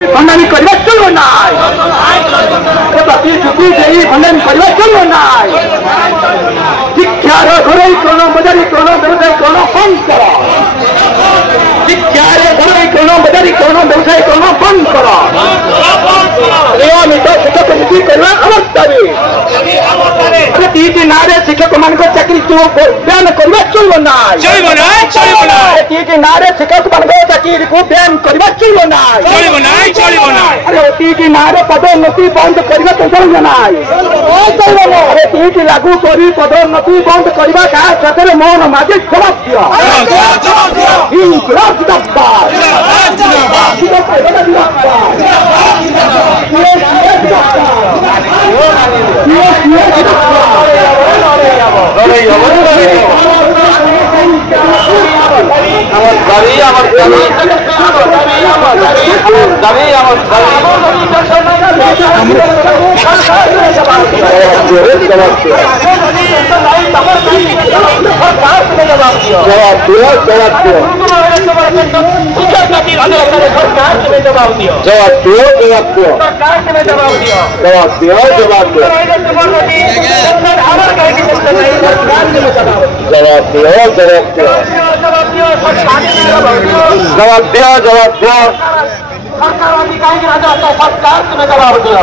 भंडामी करवा चलो ना चुकी देई भंडामी करवा चलो ना शिक्षार घरे कोण बजारी कोण व्यवसाय कोण बंद करो शिक्षार घरे कोण बजारी कोण व्यवसाय कोण बंद करो नियमित शिक्षक नियुक्ति करवा अवश्य नारे शिक्षक मान चाकरी बयान करवा चलो ना नारे शिक्षक मान चाकरी को बयान करवा चलो ना अरे टीटी नारे पदोन्नति बंद करवा तो चलो ना अरे टीटी लागू करी पदोन्नति बंद करवा का सदर मोहन माझी जवाब दियो सरकार अधिकारी सरकार तुम्हें जवाब दियो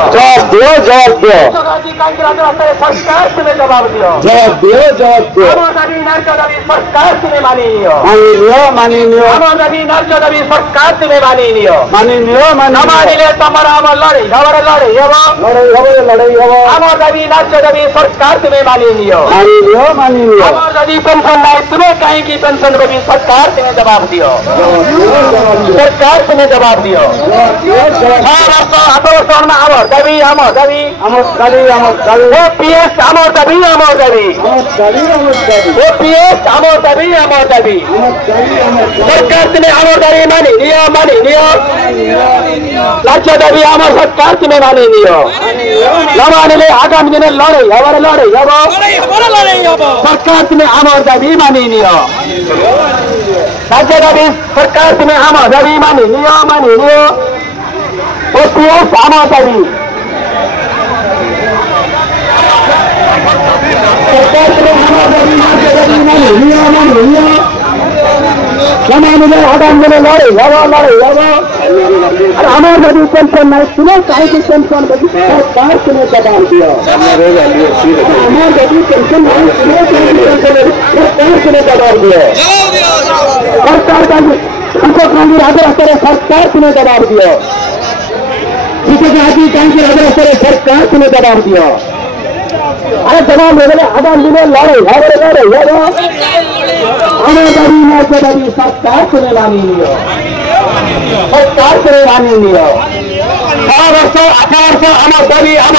सरकार तुम्हें जवाब दियो दाबी नार्य दाबी सरकार तुम्हें मानी दाबी सरकार तुम्हें मानिले तमारा लड़ाई दाबी नार्य दाबी सरकार तुम्हें मानी दाबी पेंशन नहीं तुम्हें कहीं की पेंशन दाबी सरकार तुम्हें जवाब दियो सरकार तुम्हें जवाब दियो आमर दाबी ओपीएस आमर दाबी ओपीएस आमर दाबी सरकार तुम्हें आमर दाबी मानी राज्य दाबी आमर सरकार तुम्हें मानी नमानिले आगामी दिन लड़ाई सरकार तुम्हें आमर दाबी मानी राज्य दाबी सरकार तुम्हें आमर दाबी मानी ओपीएस आमर दाबी सरकार तुम्हें आमर दाबी आगामी दिन लड़ाई अरे हमारे दाबी पेंशन नहीं तुम्हें कहीं की पेंशन सरकार तुम्हें जवाब दियो हमारे दाबी पेंशन नहीं तुम्हें सरकार तुम्हें जवाब दियो सरकार का शिक्षक आगे सरकार तुम्हें जवाब दियो शिक्षक आदि कहीं सरकार तुम्हें जवाब दियो अरे जवाब ले आगामी दिन लड़ाई हमारे दाबी नार्य दाबी सरकार तुम्हें मानी सरकार तुम्हें मानी 6 वर्ष 8 वर्ष आमर दाबी 6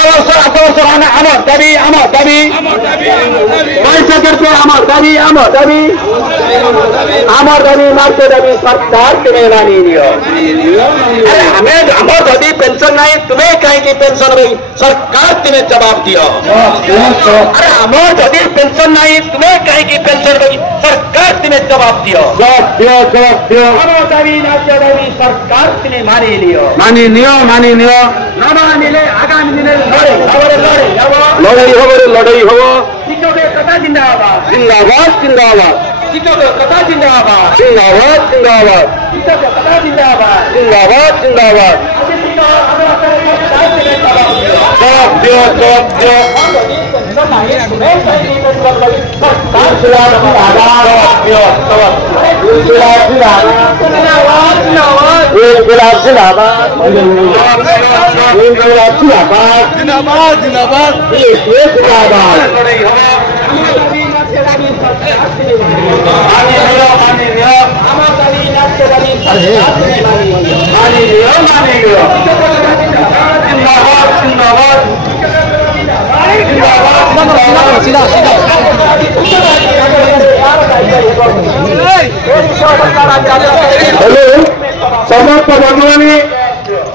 वर्ष 8 वर्ष आमर दाबी पैसा करते आमर दाबी नार्य दाबी सरकार तुम्हें मानी अरे हमें आमर दाबी पेंशन नहीं तुम्हें कहीं की पेंशन भाई सरकार तुम्हें जवाब दियो अरे आमर दाबी पेंशन नहीं तुम्हें कहीं की पेंशन भाई सरकार तुम्हें जवाब दियो आमर दाबी नार्य दाबी सरकार तुम्हें मानी नमानिले आगामी दिन लड़ाई हो शिक्षक कथा जिंदाबाद शिक्षक कथा जिंदाबाद शिक्षक कथा जिंदाबाद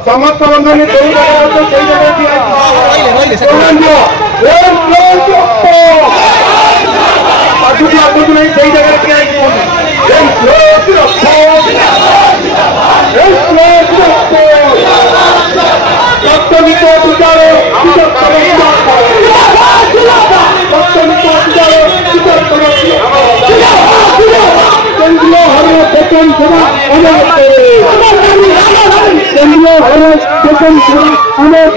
समस्त बंधुनी नहीं सही जगह বেতন সেবা অনেক কেন্দ্রীয় খরচ বেতন সেবা অনেক